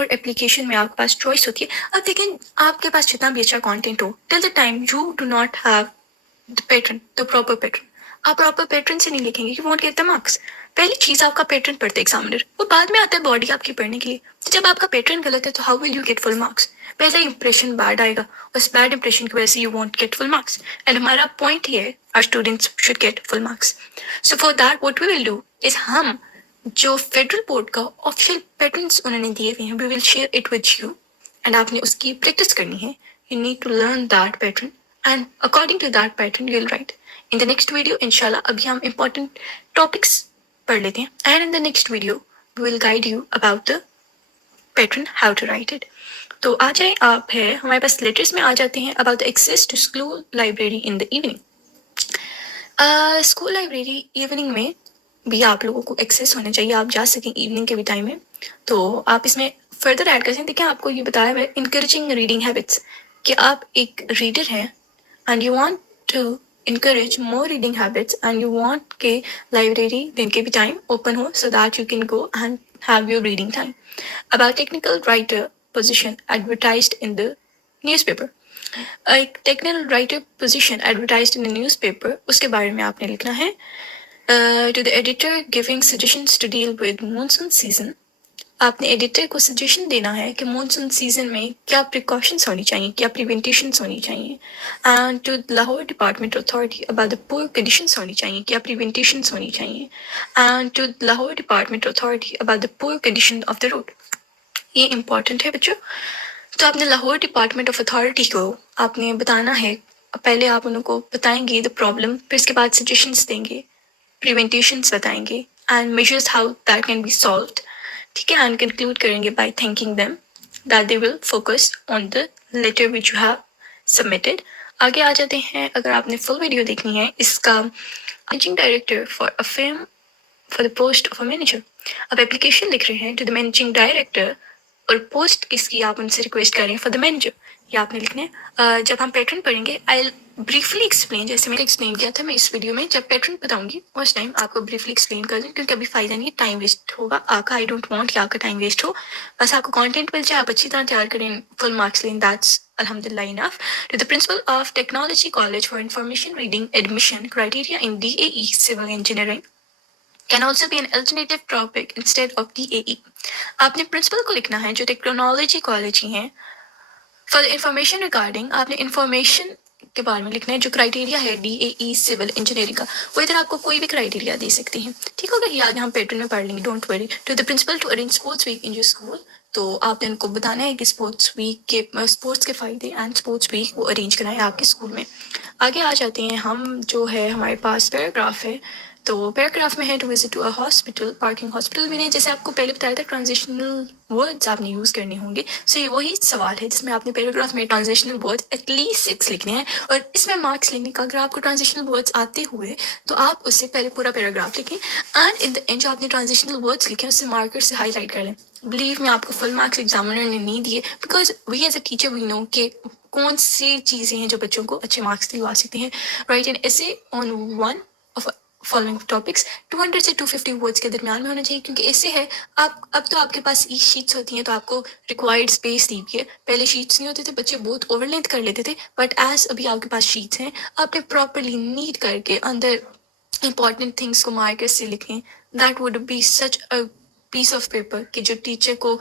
اور اپلیکیشن میں آپ کے پاس چوائس ہوتی ہے. اب دیکھیں آپ کے پاس جتنا بھی اچھا کانٹینٹ ہو, till the time you do not have the pattern, the proper pattern, آپ پراپر پیٹرن سے نہیں لکھیں گے, you won't get the marks. پہلی چیز آپ کا پیٹرن پڑھتے ایگزامنر, وہ بعد میں آتا ہے باڈی آپ کی پڑھنے کے لیے. تو جب آپ کا پیٹرن غلط ہے تو how will you get full marks? پہلا امپریشن بیڈ آئے گا, اس بیڈ امپریشن کی وجہ سے you won't get full marks. And ہمارا پوائنٹ یہ ہے our students should get full marks. So for that what we will do is ہم جو فیڈرل بورڈ کا آفیشیل پیٹرنس انہوں نے دیے ہوئے ہیں, we will share it with you and آپ نے اس کی پریکٹس کرنی ہے. You need to learn that pattern and according to that pattern you will write. In the next video inshallah ابھی ہم important topics پڑھ لیتے ہیں and in the next video we will guide you about the pattern how to write it. تو آ جائیں آپ ہے ہمارے پاس لیٹرز میں آ جاتے ہیں about the access to school library in the evening. School library evening میں بھی آپ لوگوں کو ایکسیس ہونا چاہیے, آپ جا سکیں ایوننگ کے بھی ٹائم میں. تو آپ اس میں فردر ایڈ کر سکیں. دیکھیں آپ کو یہ بتایا ہوا ہے انکریجنگ ریڈنگ ہیبٹس, کہ آپ ایک ریڈر ہیں and you want to encourage more reading habits and you want کہ لائبریری دن کے بھی ٹائم اوپن ہو so that you can go and have your reading time. About technical writer position advertised in the newspaper, ایک technical writer position advertised in newspaper, اس کے بارے میں آپ نے لکھنا ہے. To the editor giving suggestions to deal with monsoon season, آپ نے ایڈیٹر کو سجیشن دینا ہے کہ مونسون سیزن میں کیا پریکاشنس ہونی چاہیے, کیا پریونٹیشنس ہونی چاہیے. And to Lahore department authority about the poor conditions ہونی چاہیے, کیا پریونٹیشنس ہونی چاہیے. And to Lahore department authority about the poor condition of the road. یہ امپورٹنٹ ہے بچوں. تو آپ نے لاہور ڈپارٹمنٹ آف اتھارٹی کو آپ نے بتانا ہے, پہلے آپ ان کو بتائیں گے دا پرابلم, پھر اس کے بعد سجیشنس دیں گے, پریونٹیشنس بتائیں گے and measures how that can be solved. ٹھیک ہے, اینڈ کنکلوڈ کریں گے by thanking them that they will focus on the letter which you have submitted. آگے آ جاتے ہیں, اگر آپ نے فل ویڈیو دیکھنی ہے اس کا managing director for a firm for the post of a manager, آپ اپلیکیشن لکھ رہے ہیں ٹو دا مینیجنگ ڈائریکٹر اور پوسٹ کس کی آپ ان سے ریکویسٹ کریں فار دا مینیجر, یہ آپ نے لکھنا ہے. جب ہم پیٹرن پڑھیں گے آئی بریفلی ایکسپلین, جیسے میں نے ایکسپلین کیا تھا, میں اس ویڈیو میں جب پیٹرن بتاؤں گی اس ٹائم آپ کو بریفلی ایکسپلین کر دوں, کیونکہ ابھی فائدہ نہیں ہے, ٹائم ویسٹ ہوگا آپ کا. آئی ڈونٹ وانٹ کہ آپ کا ٹائم ویسٹ ہو, بس آپ کو کانٹینٹ مل جائے, آپ اچھی طرح تیار کریں, فل مارکس لیں, دیٹس الحمدللہ enough. To the principal of technology college for information reading admission criteria in DAE civil engineering can also be an alternative topic instead of DAE. آپ نے پرنسپل کو لکھنا ہے جو ٹیکنالوجی کالج ہی ہیں فار انفارمیشن ریگارڈنگ, آپ نے information کے بارے میں لکھنا ہے جو کرائٹیریا ہے DAE سول انجینئرنگ کا, وہ ادھر آپ کو کوئی بھی کرائٹیریا دے سکتی ہیں. ٹھیک ہوگا, یہ آگے ہم پیٹرن میں پڑھ لیں گے, don't worry. To the principal to arrange sports week in your school, تو آپ نے ان کو بتانا ہے کہ اسپورٹس ویک کے اسپورٹس کے فائدے اینڈ اسپورٹس ویک وہ ارینج کرنا ہے آپ کے اسکول میں. آگے آ جاتے ہیں ہم, جو ہے ہمارے پاس پیراگراف ہے, تو پیراگراف میں ہے to visit to a hospital, parking hospital بھی نہیں, جیسے آپ کو پہلے بتایا تھا ٹرانزیشنل ورڈز آپ نے یوز کرنے ہوں گے. سو یہ وہی سوال ہے جس میں آپ نے پیراگراف میں ٹرانزیشنل ورڈ ایٹ لیسٹ 6 لکھنے ہیں, اور اس میں مارکس لینے کا اگر آپ کو ٹرانزیشنل ورڈز آتے ہوئے تو آپ اس سے پہلے پورا پیراگراف لکھیں, اینڈ ان دا اینڈ جو آپ نے ٹرانزیشنل ورڈز لکھے ہیں اس سے مارکر سے ہائی لائٹ کر لیں. بلیو میں آپ کو فل مارکس ایگزامنر نے نہیں دیے, because we as a teacher we know کہ کون سی چیزیں ہیں جو بچوں کو اچھے مارکس دلوا سکتی ہیں. رائٹ این ایسے on one of following topics 200 سے 250 ورڈس کے درمیان میں ہونا چاہیے, کیونکہ ایسے ہے آپ اب تو آپ کے پاس ای شیٹس ہوتی ہیں تو آپ کو ریکوائرڈ اسپیس دی گئی ہے. پہلے شیٹس نہیں ہوتے تھے, بچے بہت اوور لینتھ کر لیتے تھے, بٹ ایز ابھی آپ کے پاس شیٹس ہیں, آپ نے پراپرلی نیٹ کر کے اندر امپورٹنٹ تھنگس کو مارکر سے لکھیں. That would be such a piece of paper کہ جو ٹیچر کو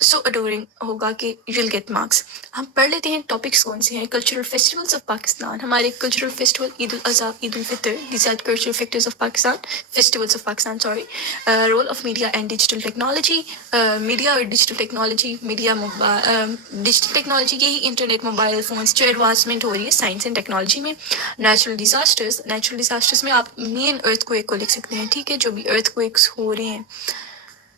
سو اڈورنگ ہوگا کہ یو ول گیٹ مارکس. ہم پڑھ لیتے ہیں ٹاپکس کون سے ہیں. کلچرل فیسٹیولس آف پاکستان, ہمارے کلچرل فیسٹیول عید الاضحیٰ, عید الفطر, these are cultural factors of Pakistan, festivals of Pakistan, sorry. Role of media and digital technology, media اور digital technology, media digital technology یہی انٹرنیٹ, موبائل فونس جو ایڈوانسمنٹ ہو رہی ہے سائنس اینڈ ٹیکنالوجی میں. نیچرل ڈیزاسٹرز, نیچرل ڈیزاسٹرز میں آپ مین ارتھ quick کو لکھ سکتے ہیں. ٹھیک ہے, جو بھی ارتھ کویکس ہو رہے ہیں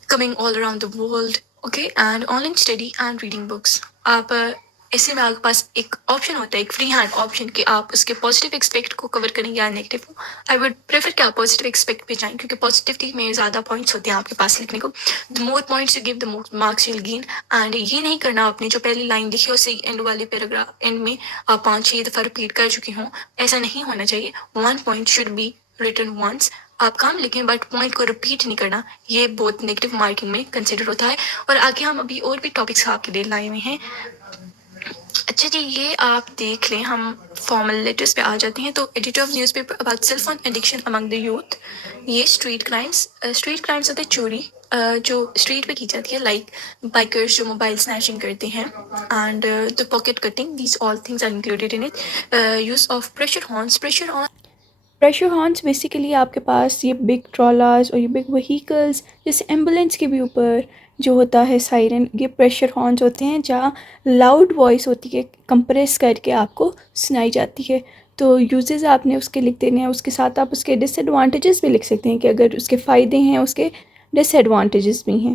coming all around the world, okay, and online study and reading books. آپ ایسے میں آپ کے پاس ایک آپشن ہوتا ہے, ایک فری ہینڈ آپشن, کہ آپ اس کے پازیٹیو ایکسپیکٹ کو کور کریں یا نیگیٹو. آئی وڈ پریفر کہ آپ پازیٹیو ایکسپیکٹ پہ جائیں, کیونکہ پازیٹیوٹی میں زیادہ پوائنٹس ہوتے ہیں آپ کے پاس لکھنے کو. The more points you give the more marks you will gain. And یہ نہیں کرنا آپ نے جو پہلی لائن لکھی ہے اسے اینڈ والے پیراگراف اینڈ میں آپ 5-6 دفعہ ریپیٹ کر چکی ہوں, ایسا نہیں ہونا چاہیے. 1 point should be written once آپ کام لکھیں بٹ پوائنٹ کو ریپیٹ نہیں کرنا، یہ بہت نیگیٹو مارکنگ میں کنسیڈر ہوتا ہے. اور آگے ہم ابھی اور بھی ٹاپکس آپ کے لیے لائے ہوئے ہیں. اچھا جی، یہ آپ دیکھ لیں، ہم فارمل لیٹرز پہ آ جاتے ہیں. تو editor of newspaper about cell phone addiction among the youth. یہ اسٹریٹ کرائمس ہوتے ہیں، چوری جو اسٹریٹ پہ کی جاتی ہے، لائک بائکرز جو موبائل اسنیچنگ کرتے ہیں، and the pocket cutting, these all things are included in it. Use of pressure horns basically آپ کے پاس یہ بگ ٹرالاز اور یہ بگ وہیکلس جیسے ایمبولینس کے بھی اوپر جو ہوتا ہے سائرن، یہ پریشر ہارنس ہوتے ہیں جہاں لاؤڈ وائس ہوتی ہے، کمپریس کر کے آپ کو سنائی جاتی ہے. تو یوزز آپ نے اس کے لکھ دینے ہیں، اس کے ساتھ آپ اس کے ڈس ایڈوانٹیجز بھی لکھ سکتے ہیں کہ اگر اس کے فائدے ہیں اس کے ڈس ایڈوانٹیجز بھی ہیں.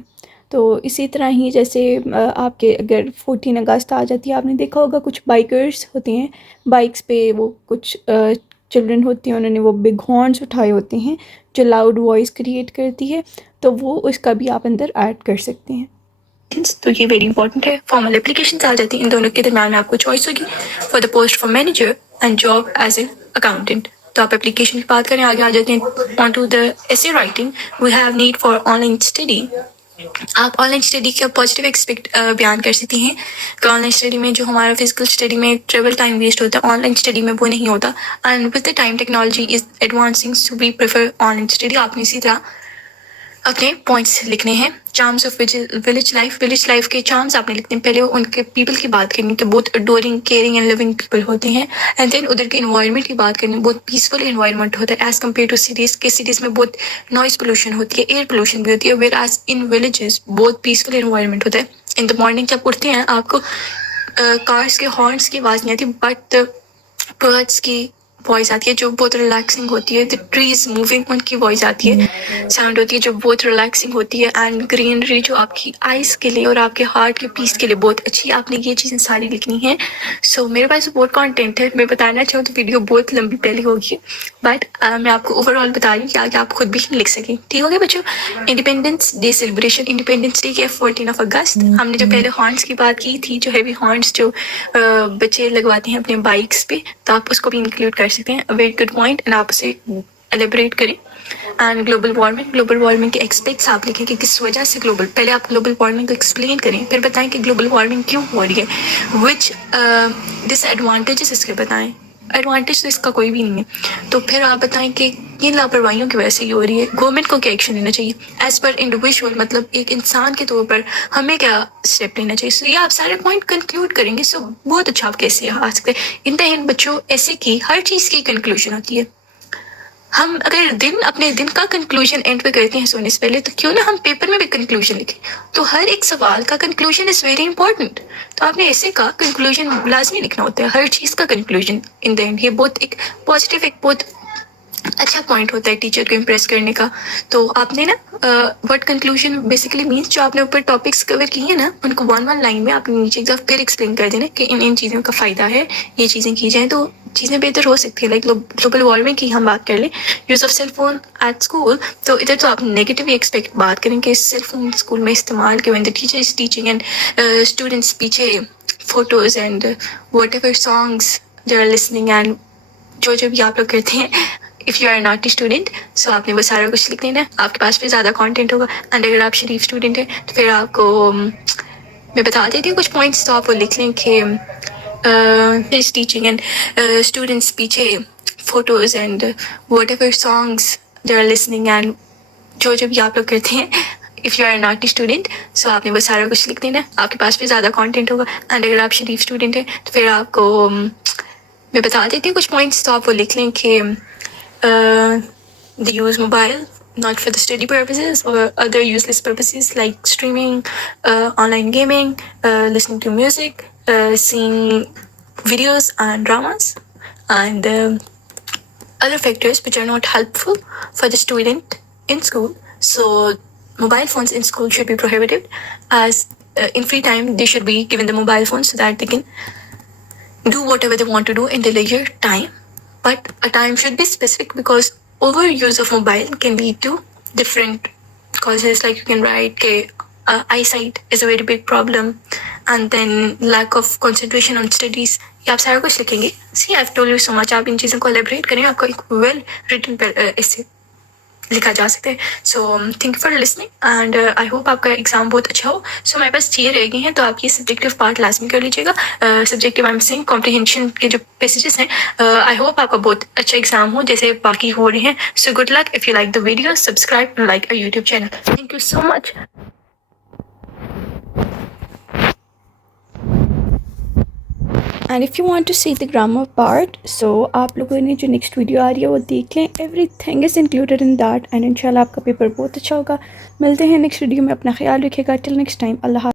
تو اسی طرح ہی جیسے آپ کے اگر 14 اگست آ جاتی ہے، آپ نے دیکھا ہوگا کچھ بائکرز ہوتے ہیں، بائکس پہ وہ کچھ چلڈرن ہوتی ہیں، انہوں نے وہ بگ ہارنس اٹھائے ہوتے ہیں جو لاؤڈ وائس کریٹ کرتی ہے، تو وہ اس کا بھی آپ اندر ایڈ کر سکتے ہیں. تو یہ ویری امپورٹنٹ ہے. فارمل اپلیکیشنز آ جاتی ہیں، ان دونوں کے درمیان میں آپ کو چوائس ہوگی for the post for manager and job as a accountant. تو آپ اپلیکیشن کی بات کریں، آگے آ جاتے ہیں آن to the essay writing. We have need for online study. آپ آن لائن اسٹڈی کا پازیٹیو ایکسپیکٹ بیان کر سکتی ہیں کہ آن لائن اسٹڈی میں جو ہمارا فزیکل اسٹڈی میں ٹریول ٹائم ویسٹ ہوتا ہے، آن لائن اسٹڈی میں وہ نہیں ہوتا. And with the time technology is advancing so we prefer online study. آپ نے اسی طرح اپنے پوائنٹس لکھنے ہیں. چارمس آف ولیج لائف کے چارمس آپ نے لکھنے ہیں. پہلے ان کے پیپل کی بات کرنی کہ بہت اڈورنگ، کیئرنگ اینڈ لیونگ پیپل ہوتے ہیں. اینڈ دین ادھر کے انوائرمنٹ کی بات کرنی، بہت پیسفل انوائرمنٹ ہوتا ہے ایز کمپیئر ٹو سٹیز. کے سٹیز میں بہت نوائز پولوشن ہوتی ہے، ایئر پولوشن بھی ہوتی ہے، ویئر ایز ان ولیجز بہت پیسفل انوائرمنٹ ہوتا ہے. ان دا مارننگ جب اٹھتے ہیں آپ کو کارس کے ہارنس کی آواز نہیں آتی، بٹ برڈس کی وائس آتی ہے جو بہت ریلیکسنگ ہوتی ہے. دی ٹریز موونگ، ان کی وائس آتی ہے، ساؤنڈ ہوتی ہے جو بہت ریلیکسنگ ہوتی ہے. اینڈ گرینری جو آپ کی آئیز کے لیے اور آپ کے ہارٹ کے پیس کے لیے بہت اچھی ہے. آپ نے یہ چیزیں ساری لکھنی ہیں. سو میرے پاس بہت کانٹینٹ ہے، میں بتانا چاہوں تو ویڈیو بہت لمبی پہلے ہوگی، بٹ میں آپ کو اوور آل بتا رہی ہوں کہ آگے آپ خود بھی لکھ سکیں. ٹھیک ہو گیا بچوں؟ Independence day celebration. Independence day کے 14 اگست. ہم نے جو پہلے ہارنس کی بات کی تھی، جو ہیوی ہارنس جو بچے لگواتے ہیں اپنے بائکس پہ، تو آپ اس کو بھی انکلوڈ کر سکتے ہیں. ویری گڈ پوائنٹ، اینڈ آپ اسے ایلیبریٹ کریں. اینڈ گلوبل وارمنگ کے ایکسپیکٹس آپ لکھیں کہ کس وجہ سے پہلے آپ گلوبل وارمنگ کو ایکسپلین کریں، پھر بتائیں کہ گلوبل وارمنگ کیوں ہو رہی ہے، وچ ڈس ایڈوانٹیجز اس کے بتائیں. ایڈوانٹیج تو اس کا کوئی بھی نہیں ہے. تو پھر آپ بتائیں کہ کن لاپرواہیوں کی وجہ سے یہ ہو رہی ہے، گورنمنٹ کو کیا ایکشن لینا چاہیے ایز پر انڈیویژل، مطلب ایک انسان کے طور پر ہمیں کیا اسٹیپ لینا چاہیے. سو یہ آپ سارے پوائنٹ کنکلوڈ کریں گے. سو بہت اچھا آپ کیسے آ سکتے ہیں. ان دا اینڈ بچوں، ایسے کی ہر چیز کی کنکلوژن ہوتی ہے. ہم اگر اپنے دن کا کنکلوژن اینڈ پہ کرتے ہیں سونے سے پہلے، تو کیوں نہ ہم پیپر میں بھی کنکلوژن لکھیں. تو ہر ایک سوال کا کنکلوژن از ویری امپورٹنٹ. تو آپ نے ایسے کا کنکلوژن لازمی لکھنا ہوتا ہے، ہر چیز کا کنکلوژن ان دا اینڈ. یہ بہت ایک پازیٹیو، ایک بہت اچھا پوائنٹ ہوتا ہے ٹیچر کو امپریس کرنے کا. تو آپ نے نا ورڈ کنکلوژن بیسیکلی مینس جو آپ نے اوپر ٹاپکس کور کیے ہیں نا، ان کو 1 لائن میں آپ نے نیچے ایک دفعہ پھر ایکسپلین کر دینا کہ ان چیزوں کا فائدہ ہے، یہ چیزیں کی جائیں تو چیزیں بہتر ہو سکتی ہے. لائک گلوبل وارمنگ کی ہم بات کر لیں، use of cell phone at school. تو ادھر تو آپ نیگیٹو ایکسپیکٹ بات کریں کہ سیل فون اسکول میں استعمال کے when the teacher is teaching and students پیچھے photos and whatever songs they are listening, and جو بھی آپ لوگ کرتے ہیں. If you are not a student, so آپ نے وہ سارا کچھ لکھ دینا ہے. آپ کے پاس پھر زیادہ کانٹینٹ ہوگا. اینڈ اگر آپ شریف اسٹوڈنٹ ہیں تو پھر آپ کو میں بتا دیتی ہوں کچھ پوائنٹس، تو آپ وہ لکھ لیں کہ ٹیچنگ اینڈ اسٹوڈنٹس پیچھے photos and whatever songs they are listening, and جو بھی آپ لوگ کرتے ہیں. If you are not a student, so آپ نے وہ سارا کچھ لکھ دینا ہے. آپ کے پاس پھر زیادہ کانٹینٹ ہوگا. اینڈ اگر آپ شریف اسٹوڈنٹ ہیں تو پھر آپ کو میں بتا دیتی ہوں کچھ پوائنٹس، تو آپ وہ لکھ لیں کہ they use mobile not for the study purposes or other useless purposes like streaming, online gaming, listening to music, seeing videos and dramas, and other factors which are not helpful for the student in school. So mobile phones in school should be prohibited, as in free time they should be given the mobile phones so that they can do whatever they want to do in their leisure time. But a time should be specific, because overuse of mobile can lead to different causes. Like you can write eyesight is a very big problem, and then lack of concentration on studies. یہ آپ سارا کچھ لکھیں گے. See, I've told you so much. آپ ان چیزوں کو elaborate کریں، آپ کا ایک ویل ریٹن ایسے لکھا جا سکتا ہے. So thank you for listening and I hope آپ کا ایگزام بہت اچھا ہو. سو ہمارے پاس چیزیں رہ گئی ہیں تو آپ یہ سبجیکٹیو پارٹ لازمی کر لیجیے گا. Subjective I am saying comprehension کے جو پیسیجز ہیں آئی ہوپ آپ کا بہت اچھا ایگزام ہو جیسے باقی ہو رہے ہیں. So good luck. If you like the video subscribe like our YouTube channel. Thank you so much. And if you want to see the grammar part so آپ لوگوں نے جو نیکسٹ ویڈیو آ رہی ہے وہ دیکھ لیں. Everything is included in that and ان شاء اللہ آپ کا پیپر بہت اچھا ہوگا. ملتے ہیں نیکسٹ ویڈیو میں. اپنا خیال رکھیے گا. Till next time. اللہ حافظ.